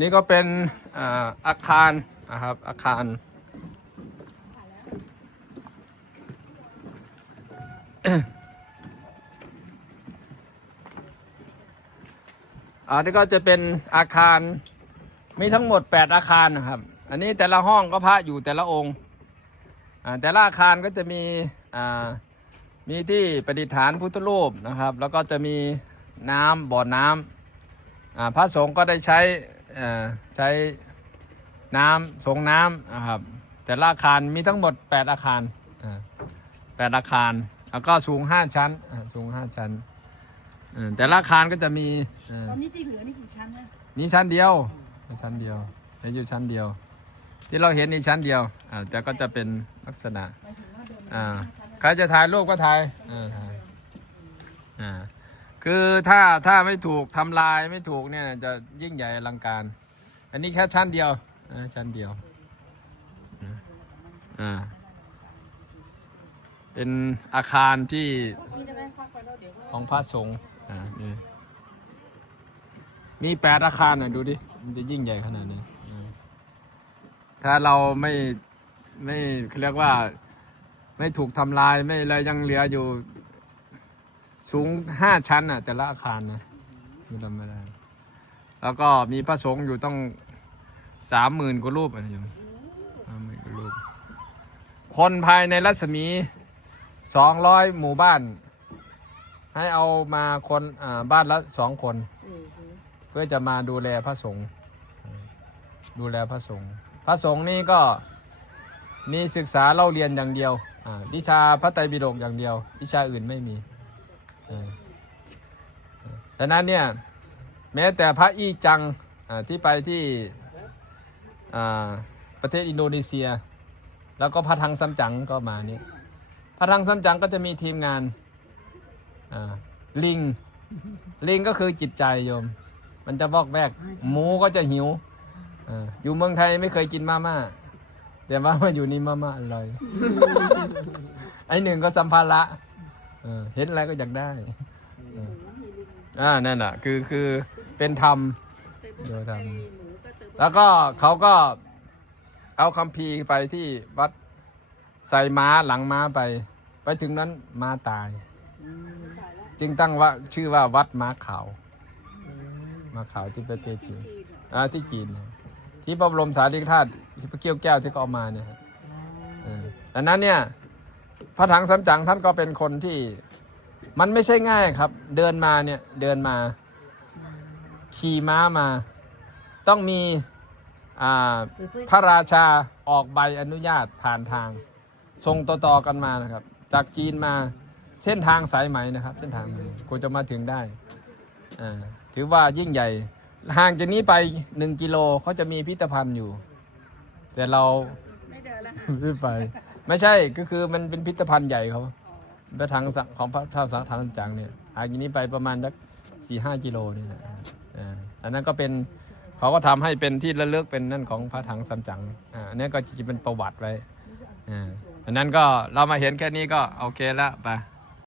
นี่ก็เป็นอาคารนะครับ อาคาร อันนี้ก็จะเป็นอาคาร มีทั้งหมด 8 อาคารนะครับ อันนี้แต่ละห้องก็พระอยู่แต่ละองค์ แต่ละอาคารก็จะมีมีที่ประดิษฐานพุทธรูปนะครับ แล้วก็จะมีน้ำบ่อน้ำพระสงฆ์ก็ได้ใช้ ใช้น้ำสงน้ำนะครับ แต่ละอาคารมีทั้งหมด 8 อาคารอ่าแปดอาคาร แล้วก็สูง 5 ชั้นอ่าสูง 5 ชั้นอืมแต่ละอาคารก็จะมีอ่าตอนนี้ที่เหลือนี่กี่ชั้นนะนี่ชั้นเดียวชั้นเดียวเหลืออยู่ชั้นเดียว ที่เราเห็นนี่ชั้นเดียวอ่าแต่ก็จะเป็นลักษณะหมายถึงว่าเดินอ่าใครจะถ่ายรูปก็ถ่ายอ่าถ่ายอ่า คือถ้าถ้าไม่ถูกทำลายไม่ถูกเนี่ยจะยิ่งใหญ่อลังการ อันนี้แค่ชั้นเดียวชั้นเดียวอ่าเป็นอาคารที่ของพระสงฆ์อ่านี่มีแปดอาคารน่ะดูดิ มันจะยิ่งใหญ่ขนาดนี้ถ้าเราไม่ไม่เขาเรียกว่า ไม่ถูกทำลายไม่อะไรยังเหลืออยู่ สูงห้าชั้นน่ะ แต่ละอาคารนะไม่ทำไม่ได้ แล้วก็มีพระสงฆ์อยู่ต้องสามหมื่นกว่ารูปอะไรอยู่สามหมื่นกว่ารูป คนภายในรัศมีสองร้อยหมู่บ้าน ให้เอามาคนอ่าบ้านละสองคน เพื่อจะมาดูแลพระสงฆ์ดูแลพระสงฆ์พระสงฆ์นี่ก็มีศึกษาเล่าเรียนอย่างเดียวอ่าวิชาพระไตรปิฎกอย่างเดียว วิชาอื่นไม่มี ฉะนั้นเนี่ยแม้แต่พระอี้จังที่ไปที่ประเทศอินโดนีเซีย แล้วก็พระทังซัมจั๋งก็มานี่พระทังซัมจั๋งก็จะมีทีมงานลิงลิงก็คือจิตใจโยม มันจะบอกแวกหมูก็จะหิวออยู่เมืองไทยไม่เคยกินมาม่าแต่ว่ามาอยู่นี่มาม่าอร่อยไอหนึ่งก็สัมภาระ เออเห็นอะไรก็อยากได้เอออ่านั่นน่ะ คือคือเป็นธรรมโดยธรรมแล้วก็เขาก็เอาคัมภีร์ไปที่วัดใส่ม้าหลังม้าไป ไปถึงนั้นม้าตาย จึงตั้งว่าชื่อว่าวัดม้าขาวม้าขาวที่ประเทศจีนอ่าที่จีนนะที่พระบรมสารีริกธาตุที่พระเกี้ยวแก้วที่เขาเอามาเนี่ยครับเออดังนั้นเนี่ย พระถังสำจังท่านก็เป็นคนที่มันไม่ใช่ง่ายครับ เดินมาเนี่ยเดินมาขี่ม้ามา ต้องมีอ่าพระราชาออกใบอนุญาตผ่านทางส่งต่อๆกันมานะครับ จากจีนมาเส้นทางสายไหมนะครับ เส้นทางกูจะมาถึงได้อ่าถือว่ายิ่งใหญ่ ห่างจากนี้ไปหนึ่งกิโลเขาจะมีพิพิธภัณฑ์อยู่ แต่เราไม่เดินแล้วค่ะไม่ไป ไม่ใช่ก็คือมันเป็นพิพิธภัณฑ์ใหญ่เขาพระทางสังของพระท่าสังทางจังเนี่ยหางจากนี้ไปประมาณสักสี่ห้ากิโลนี่แหละอ่าอันนั้นก็เป็นเขาก็ทำให้เป็นที่ระลึกเป็นนั่นของพระถังสัมจังอ่าอันนี้ก็จะเป็นประวัติไว้อ่าอันนั้นก็เรามาเห็นแค่นี้ก็โอเคแล้วไป